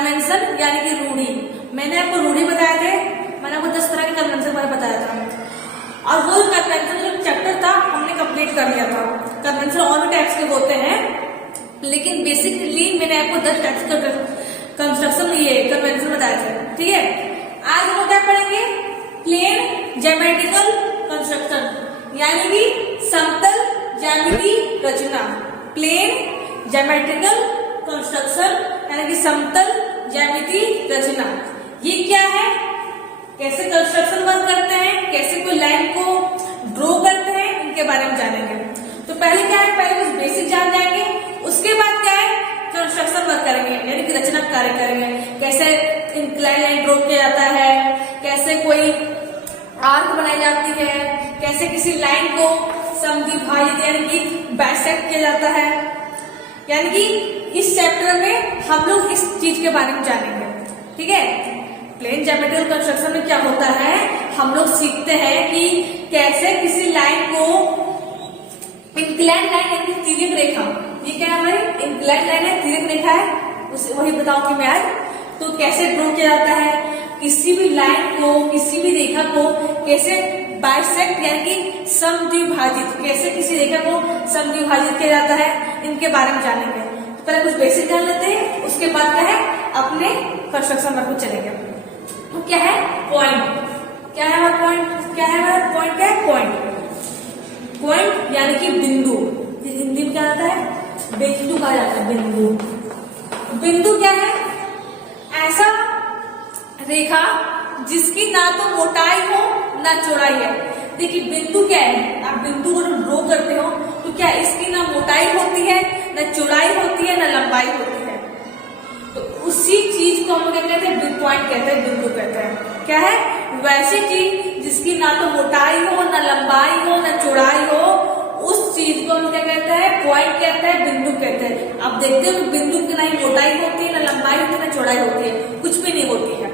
Convention यानी कि रूढ़ी। मैंने आपको रूढ़ी बताया थे, मैंने आपको 10 तरह के कन्वेंशन बारे बताया था, और वो कन्वेंशन जो चैप्टर था हमने कंप्लीट कर लिया था। कन्वेंशन और भी टाइप्स के होते हैं, लेकिन बेसिकली मैंने आपको 10 टाइप्स का कंस्ट्रक्शन ये कन्वेंशन बताया था। ठीक है, आज हम क्या पढ़ेंगे? प्लेन ज्योमेट्रिकल कंस्ट्रक्शन, यानी कि समतल ज्यामिति रचना। प्लेन ज्योमेट्रिकल कंस्ट्रक्शन यानी कि समतल ज्यामिति रचना। ये क्या है, कैसे कंस्ट्रक्शन वर्क करते हैं, कैसे कोई लाइन को ड्रॉ करते हैं, इनके बारे में जानेंगे। तो पहले क्या है, पहले कुछ बेसिक जान जाएंगे, उसके बाद क्या है, कंस्ट्रक्शन वर्क करेंगे यानी कि रचना कार्य करेंगे। कैसे इंक्लाइन लाइन ड्रॉ किया जाता है, कैसे कोई आर्क बनाई जाती है, कैसे किसी लाइन को समद्विभाजित यानी कि बाइसेक्ट किया जाता है। यानी कि इस चैप्टर में हम लोग इस चीज के बारे में जानेंगे। ठीक है, प्लेन ज्योमेट्रिकल कंस्ट्रक्शन में क्या होता है, हम लोग सीखते हैं कि कैसे किसी लाइन को इंक्लाइन लाइन यानी कि तिर्यक रेखा, ये क्या है हमारी इंक्लाइन लाइन है, तिर्यक रेखा है, उसे वही बताऊंगी मैं आज। तो कैसे ड्रॉ किया जाता है, किसी भी लाइन को, किसी भी रेखा को कैसे बाइसेक्ट यानी कि समद्विभाजित, कैसे किसी रेखा को समद्विभाजित किया जाता है, इनके बारे में जानेंगे। तो पहले कुछ बेसिक जान लेते हैं, उसके बाद क्या है अपने कंस्ट्रक्शन वर्क में चलेंगे। तो क्या है पॉइंट, क्या है हमारा पॉइंट, क्या है हमारा पॉइंट, क्या है पॉइंट। पॉइंट यानी कि बिंदु, हिंदी में क्या आता है, बिंदु कहा जाता है। बिंदु, बिंदु क्या है, ऐसा रेखा जिसकी ना तो मोटाई हो ना चौड़ाई है। देखिए बिंदु क्या है, आप बिंदु को ड्रॉ करते हो तो क्या इसकी ना मोटाई होती है, ना चौड़ाई होती है, ना लंबाई होती है। तो उसी चीज को हम लोग क्या कहते हैं, पॉइंट कहते हैं, बिंदु कहते हैं। क्या है, वैसी चीज जिसकी ना तो मोटाई हो, ना लंबाई हो, ना चौड़ाई हो, उस चीज को हम क्या कहते हैं, पॉइंट कहते हैं, बिंदु कहते हैं। आप देखते हो बिंदु की ना ही मोटाई होती है, ना लंबाई होती है, ना चौड़ाई होती है, कुछ भी नहीं होती है,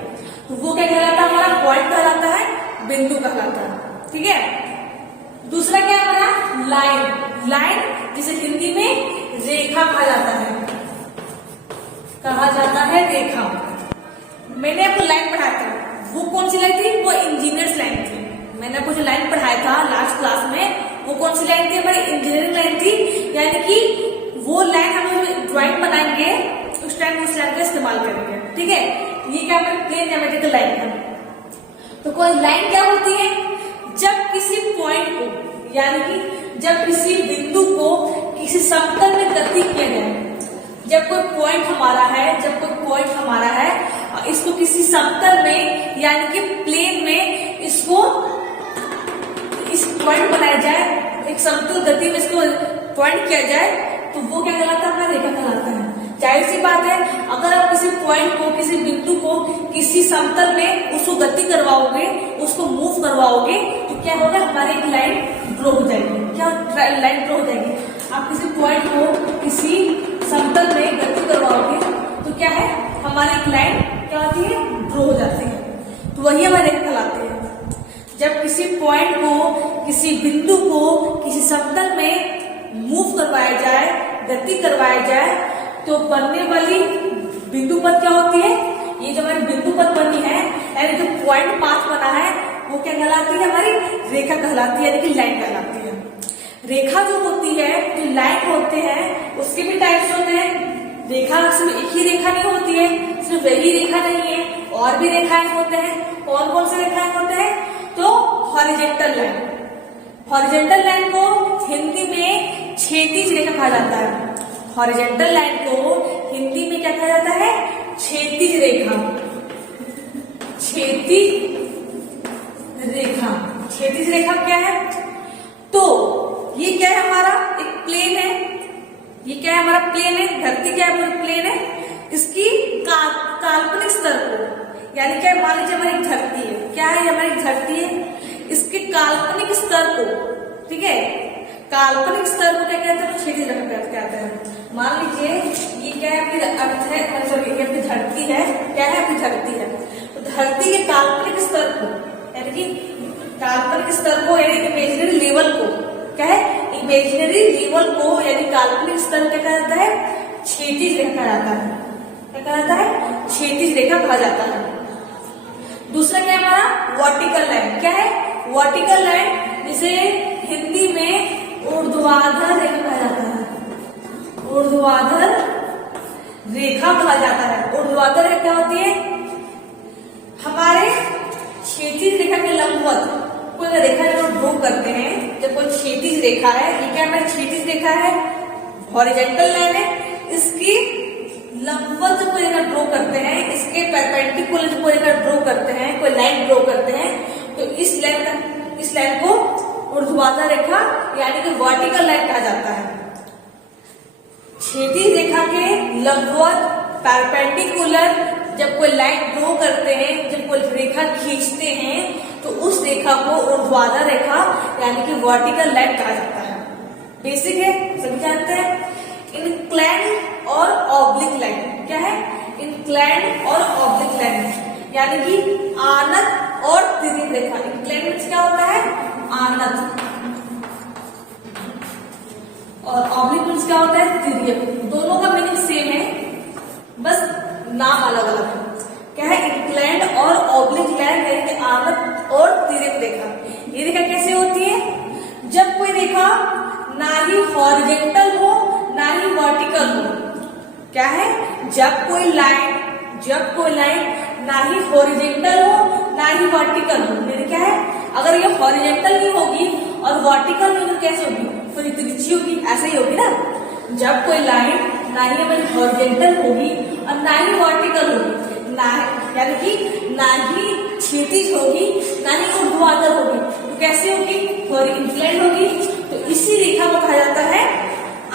तो वो क्या कहलाता है, हमारा पॉइंट कहलाता है, बिंदु कहलाता है। ठीक है, दूसरा क्या है हमारा लाइन। लाइन जिसे हिंदी में रेखा कहा जाता है, कहा जाता है रेखा। मैंने आपको लाइन पढ़ाया था, वो कौन सी लाइन थी, वो इंजीनियर्स लाइन थी। मैंने आपको जो लाइन पढ़ाया था लास्ट क्लास में, वो कौन सी लाइन थी, हमारी इंजीनियरिंग लाइन थी। यानी कि वो लाइन हम लोग ड्राइंग बनाएंगे उस टाइम उस लाइन का इस्तेमाल करेंगे। ठीक है, ये क्या हमारी प्लेन ज्योमेट्रिकल लाइन है। तो कोई लाइन क्या होती है, जब किसी पॉइंट को यानी कि जब किसी बिंदु को किसी समतल में गति किया जाए, जब कोई पॉइंट हमारा है, जब कोई पॉइंट हमारा है, इसको किसी समतल में यानी कि प्लेन में इसको इस पॉइंट बनाया जाए, एक समतल गति में इसको पॉइंट किया जाए, तो वो क्या कहलाता है, हमारा रेखा कहलाता है। जाहिर सी बात है, अगर आप किसी पॉइंट को, किसी बिंदु को किसी समतल में उसको गति करवाओगे, उसको मूव करवाओगे, तो क्या होगा, हमारी एक लाइन ड्रॉ हो जाएगी। क्या लाइन ड्रॉ हो जाएगी, आप किसी पॉइंट को किसी समतल में गति करवाओगे तो क्या है, हमारी एक लाइन क्या होती है, ड्रॉ हो जाती है। तो वही हमारे रेखा कहलाती है। जब किसी पॉइंट को, किसी बिंदु को किसी समतल में मूव करवाया जाए, गति करवाया जाए, तो बनने वाली बिंदु पथ क्या होती है, ये जो हमारी बिंदु पथ बनी है यानी जो पॉइंट पाथ बना है, वो क्या कहलाती है, हमारी रेखा कहलाती है, यानी कि लाइन कहलाती है। रेखा जो होती है, जो लाइन होते हैं, उसके भी टाइप्स होते हैं। रेखा सिर्फ एक ही रेखा नहीं होती है, सिर्फ वही रेखा नहीं है, और भी रेखाएं होते हैं। कौन कौन से रेखाएं होते हैं, तो हॉरिजॉन्टल लाइन। हॉरिजॉन्टल लाइन को हिंदी में क्षैतिज रेखा कहा जाता है। हॉरिजॉन्टल लाइन को हिंदी में क्या कहा जाता है, क्षैतिज रेखा। क्षैतिज रेखा, क्षैतिज रेखा क्या है, तो ये क्या है, हमारा एक प्लेन है। ये क्या है, हमारा प्लेन है, धरती क्या है, पूरी प्लेन है। इसकी काल्पनिक स्तर को यानी क्या, मान लीजिए हमारी धरती है, क्या है, हमारी धरती है, इसके काल्पनिक स्तर को, ठीक है, काल्पनिक स्तर को क्या कहते हैं, क्षैतिज रेखा कहते हैं। मान लीजिए ये क्या है, आपकी अर्थ है, सॉरी ये आपकी धरती है, क्या है, आपकी धरती है। तो धरती के काल्पनिक स्तर को यानी कि काल्पनिक स्तर को यानी इमेजिनरी लेवल को, क्या है, इमेजिनरी लेवल को यानी काल्पनिक स्तर क्या कहा जाता है, क्षैतिज रेखा कहा जाता है। क्या कहलाता है? क्षैतिज रेखा कहा जाता है। दूसरा क्या है हमारा? Vertical line. क्या है? वर्टिकल लाइन, जिसे हिंदी में ऊर्ध्वाधर रेखा कहा जाता है। ऊर्ध्वाधर रेखा कहा जाता है। ऊर्ध्वाधर रेखा क्या होती है? हमारे क्षैतिज रेखा के लंबवत कोई अगर रेखा जब ड्रॉ करते हैं, जब कोई क्षैतिज रेखा है, ये क्या हमारी क्षैतिज रेखा है, हॉरिजॉन्टल लाइन है, इसकी लंबवत जो कोई रेखा ड्रॉ करते हैं, इसके परपेंडिकुलर जो कोई रेखा ड्रॉ करते हैं, कोई लाइन ड्रॉ करते हैं, तो इस लाइन को ऊर्ध्वाधर रेखा यानी कि वर्टिकल लाइन कहा जाता है। क्षैतिज रेखा के लंबवत परपेंडिकुलर जब कोई लाइन ड्रॉ करते हैं, जब कोई रेखा खींचते हैं, तो उस रेखा को ऊर्ध्वाधर रेखा यानी कि वर्टिकल लाइन कहा जाता है। बेसिक है, सभी जानते हैं। इंक्लाइंड और ऑब्लिक लाइन क्या है? इंक्लाइंड और ऑब्लिक लाइन यानी कि आनत और तिर्यक रेखा। इंक्लाइंड मींस क्या होता है? आनत, और ऑब्लिक मींस क्या होता है? तिर्यक। दोनों का मीनिंग सेम है, बस नाम अलग अलग है। क्या है? इंक्लाइंड और ऑब्लिक लाइन यानी कि आनत और तिर्यक रेखा। ये रेखा कैसे होती है? जब कोई रेखा ना ही हॉरिजॉन्टल हो ना ही वर्टिकल हो। क्या है? जब कोई लाइन ना ही हॉरिजॉन्टल हो ना ही वर्टिकल हो। मेरे क्या है? अगर ये हॉरिजॉन्टल नहीं होगी और वर्टिकल नहीं तो कैसे होगी? थोड़ी तिरछी होगी, ऐसे ही होगी ना। जब कोई लाइन ना ही हमारी हॉरिजॉन्टल होगी और ना ही वर्टिकल होगी, ना यानी कि ना ही क्षैतिज होगी ना ही ऊर्ध्वाधर होगी, तो कैसे होगी? इंक्लाइंड होगी। तो इसी रेखा को कहा जाता है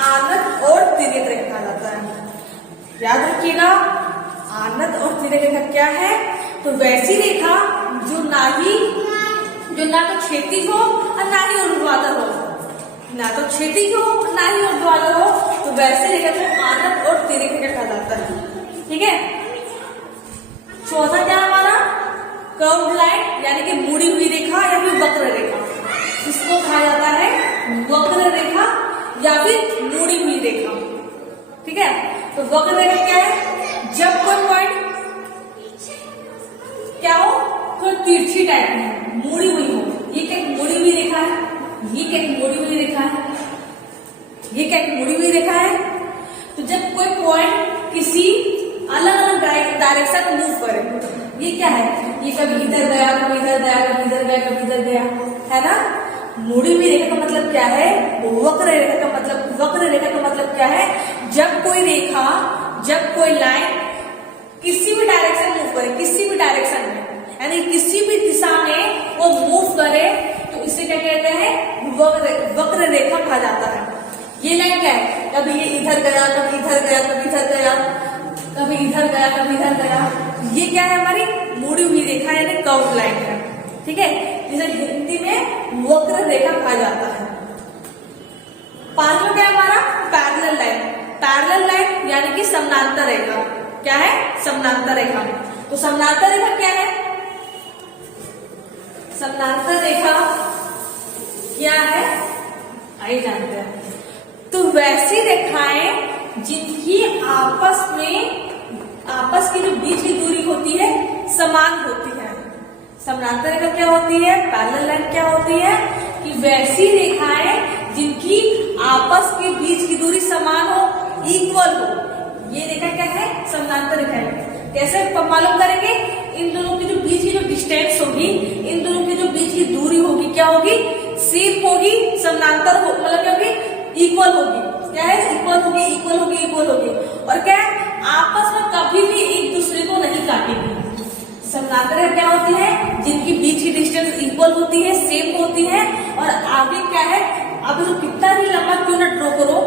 आनत और तिर्यक रेखा कहा जाता है। याद रखिएगा, आनत और तिर्यक रेखा क्या है? तो वैसी रेखा जो ना तो क्षैतिज हो और ना ही ऊर्ध्वाधर हो, ना तो क्षैतिज हो और ना ही ऊर्ध्वाधर हो, तो वैसे रेखा को आनत और तिर्यक रेखा कहा जाता है। ठीक है। चौथा क्या हमारा? कर्व्ड लाइन यानी कि मुड़ी हुई रेखा या फिर वक्र रेखा। इसको कहा जाता है वक्र रेखा या फिर मुड़ी हुई रेखा। ठीक है। तो वक्र रेखा क्या है? जब कोई पॉइंट क्या हो? तो तिरछी टाइप में मुड़ी हुई हो। ये क्या मुड़ी हुई रेखा है? ये क्या मुड़ी हुई रेखा है? ये क्या मुड़ी हुई रेखा है? तो जब कोई पॉइंट किसी अलग अलग डायरेक्शन में मूव करे, ये क्या है? ये कभी इधर गया, कभी इधर गया, कभी इधर गया, कभी इधर गया, है ना। मुड़ी हुई रेखा का मतलब क्या है? वक्र रेखा का मतलब क्या है? जब कोई लाइन किसी भी डायरेक्शन मूव करे, किसी भी डायरेक्शन में यानी किसी भी दिशा में वो मूव करे, तो इसे क्या कहते हैं? वक्र रेखा कहा जाता है। ये लाइन क्या है? कभी ये इधर गया, कभी इधर गया, कभी इधर गया, कभी इधर गया, कभी इधर गया। ये क्या है? हमारी मुड़ी हुई रेखा यानी कर्व्ड लाइन है। ठीक है, जिसे हिंदी में वक्र रेखा कहा जाता है। पांचवा क्या है हमारा? Parallel line. पैरेलल लाइन यानी कि समानांतर रेखा। क्या है? समानांतर रेखा। तो समानांतर रेखा क्या है? समानांतर रेखा क्या है? आइए जानते हैं। तो वैसी रेखाएं जिनकी आपस की जो बीच की दूरी होती है समान होती है। समानांतर रेखा क्या होती है? पैरेलल लाइन क्या होती है? कि वैसी रेखाएं जिनकी आपस के बीच की दूरी समान हो, इक्वल हो, ये रेखा क्या है? समानांतर रेखा है। कैसे मालूम करेंगे? इन दोनों की जो बीच की जो डिस्टेंस होगी, इन दोनों की जो बीच की दूरी होगी, क्या होगी? सेम होगी, समानांतर हो, मतलब क्या होगी? इक्वल होगी। क्या है? इक्वल होगी। और क्या है? आपस में कभी भी एक दूसरे को नहीं काटेगी। समानांतर रेखा क्या होती है? जिनकी बीच की डिस्टेंस इक्वल होती है, सेम होती है, और आगे क्या है? आप इसको कितना ही लंबा क्यों ना ड्रॉ करो,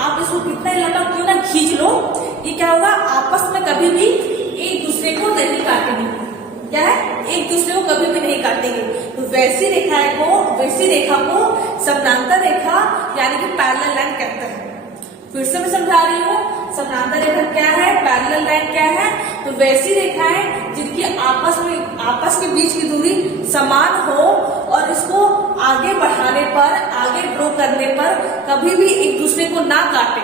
आप इसको कितना ही लंबा क्यों ना खींच लो, ये क्या होगा? आपस में कभी भी एक दूसरे को नहीं काटेगी। क्या है? एक दूसरे को कभी भी नहीं काटेंगे। तो वैसी रेखा को समानांतर रेखा यानी कि पैरेलल लाइन कहते हैं। फिर से मैं समझा रही हूँ, समानांतर रेखा क्या है, पैरेलल लाइन क्या है। तो वैसी रेखाएं जिनकी आपस के बीच की दूरी समान हो और इसको आगे बढ़ाने पर, आगे ड्रॉ करने पर कभी भी एक दूसरे को ना काटे।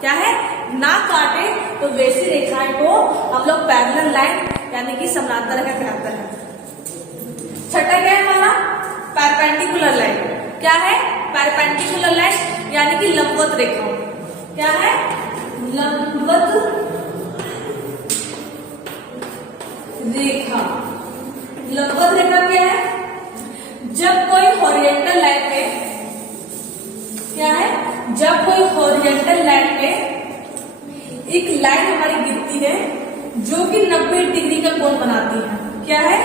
क्या है? ना काटे तो वैसी रेखाएं को हम लोग पैरेलल लाइन यानी कि समानांतर रेखा कहते हैं। छठा क्या है हमारा? Perpendicular line. क्या है? परपेंडिकुलर लाइन यानी कि लंबवत रेखा। क्या है? लंबवत रेखा। लंबवत रेखा क्या है? जब कोई हॉरिजॉन्टल लाइन में, क्या है, जब कोई हॉरिजॉन्टल लाइन में एक लाइन हमारी गिरती है जो कि 90 डिग्री का कोण बनाती है। क्या है?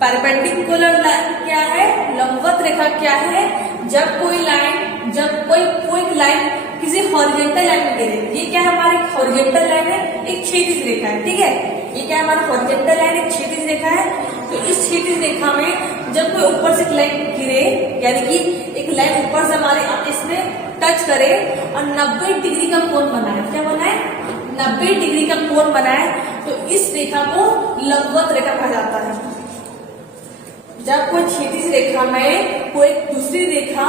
परपेंडिकुलर लाइन क्या है? लंबवत रेखा क्या है? जब कोई लाइन, जब कोई लाइन किसी हॉरिजॉन्टल लाइन में गिरे। ये क्या है? हमारी हॉरिजॉन्टल लाइन है, एक क्षैतिज रेखा है। ठीक है, ये क्या है? हमारी हॉरिजॉन्टल लाइन एक क्षैतिज रेखा है। तो इस क्षैतिज रेखा में जब कोई ऊपर से एक लाइन गिरे, यानी कि एक लाइन ऊपर से हमारे इसमें टच करे और 90 डिग्री का कोण बनाए। क्या बनाए? 90 डिग्री का कोण बनाए, तो इस रेखा को लंबवत रेखा कहा जाता है। जब कोई क्षैतिज रेखा में कोई दूसरी रेखा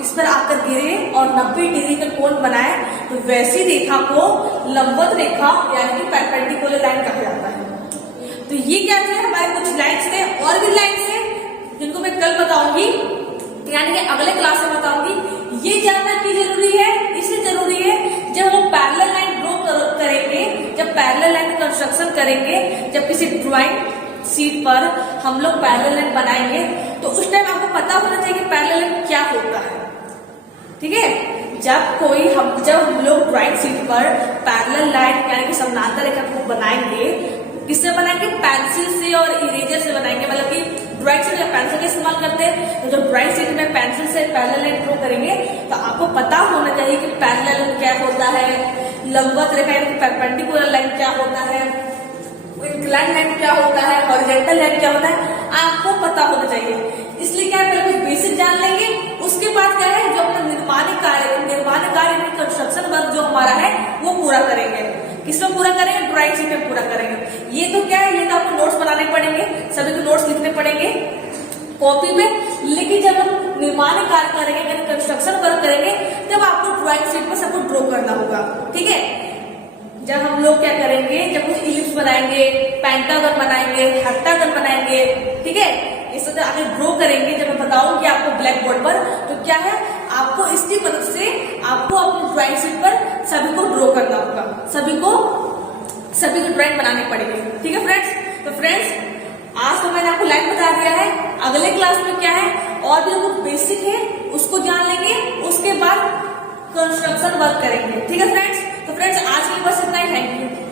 इस पर आकर गिरे और 90 डिग्री का कोण बनाए, तो वैसी रेखा को लंबवत रेखा यानी कि परपेंडिकुलर लाइन कहा जाता है। तो ये क्या थे? हमारे कुछ लाइन्स थे, और भी लाइन्स थे जिनको मैं कल बताऊंगी, यानी कि अगले क्लास में बताऊंगी। ये जानना क्यों जरूरी है? इसलिए जरूरी है जब हम पैरेलल लाइन ड्रॉ करेंगे, जब पैरेलल लाइन कंस्ट्रक्शन करेंगे, जब किसी ड्राइंग शीट पर हम लोग पैरेलल लाइन बनाएंगे, तो उस टाइम आपको पता होना चाहिए कि पैरेलल लाइन क्या होता है। ठीक है, जब हम लोग ड्राइंग शीट पर पैरेलल लाइन यानी कि समानांतर रेखा को बनाएंगे, किससे बनाएंगे? पेंसिल से और इरेजर से बनाएंगे। मतलब कि ड्राइंग शीट या पेंसिल का इस्तेमाल करते हैं, तो जब ड्राइंग शीट में पेंसिल से पैरेलल लाइन ड्रॉ करेंगे तो आपको पता होना चाहिए कि पैरेलल लाइन क्या होता है, लंबवत रेखा यानी कि परपेंडिकुलर लाइन क्या होता है, इंक्लाइन लाइन क्या होता है, हॉरिजॉन्टल लाइन क्या होता है, आपको पता होना चाहिए। इसलिए क्या है, पहले कुछ बेसिक जान लेंगे, उसके बाद क्या है, जो अपना निर्माण कार्य कंस्ट्रक्शन वर्क जो हमारा है वो पूरा करेंगे। किसमें पूरा करेंगे? ड्राइंग शीट में पूरा करेंगे। ये तो क्या है, ये तो आपको नोट्स बनाने पड़ेंगे, सभी को नोट्स लिखने पड़ेंगे कॉपी पे। लेकिन जब हम निर्माण कार्य करेंगे, कंस्ट्रक्शन वर्क करेंगे, तब आपको ड्राइंग शीट पर सबको ड्रॉ करना होगा। ठीक है, जब हम लोग क्या करेंगे, जब कुछ इलिप्स बनाएंगे, पेंटागन बनाएंगे, हेप्टागन बनाएंगे, ठीक है, इस तरह आगे ड्रॉ करेंगे। जब मैं बताऊंगी आपको ब्लैक बोर्ड पर, तो क्या है, आपको इसकी मदद से आपको अपनी ड्राइंग शीट पर सभी को ड्रॉ करना होगा, सभी को ड्राइंग बनानी पड़ेगी। ठीक है फ्रेंड्स, तो फ्रेंड्स आज तो मैंने आपको लाइन बता दिया है। अगले क्लास में क्या है, और भी जो बेसिक है उसको जान लेंगे, उसके बाद कंस्ट्रक्शन वर्क करेंगे। ठीक है फ्रेंड्स, तो फ्रेंड्स आज के लिए बस इतना ही। Thank you.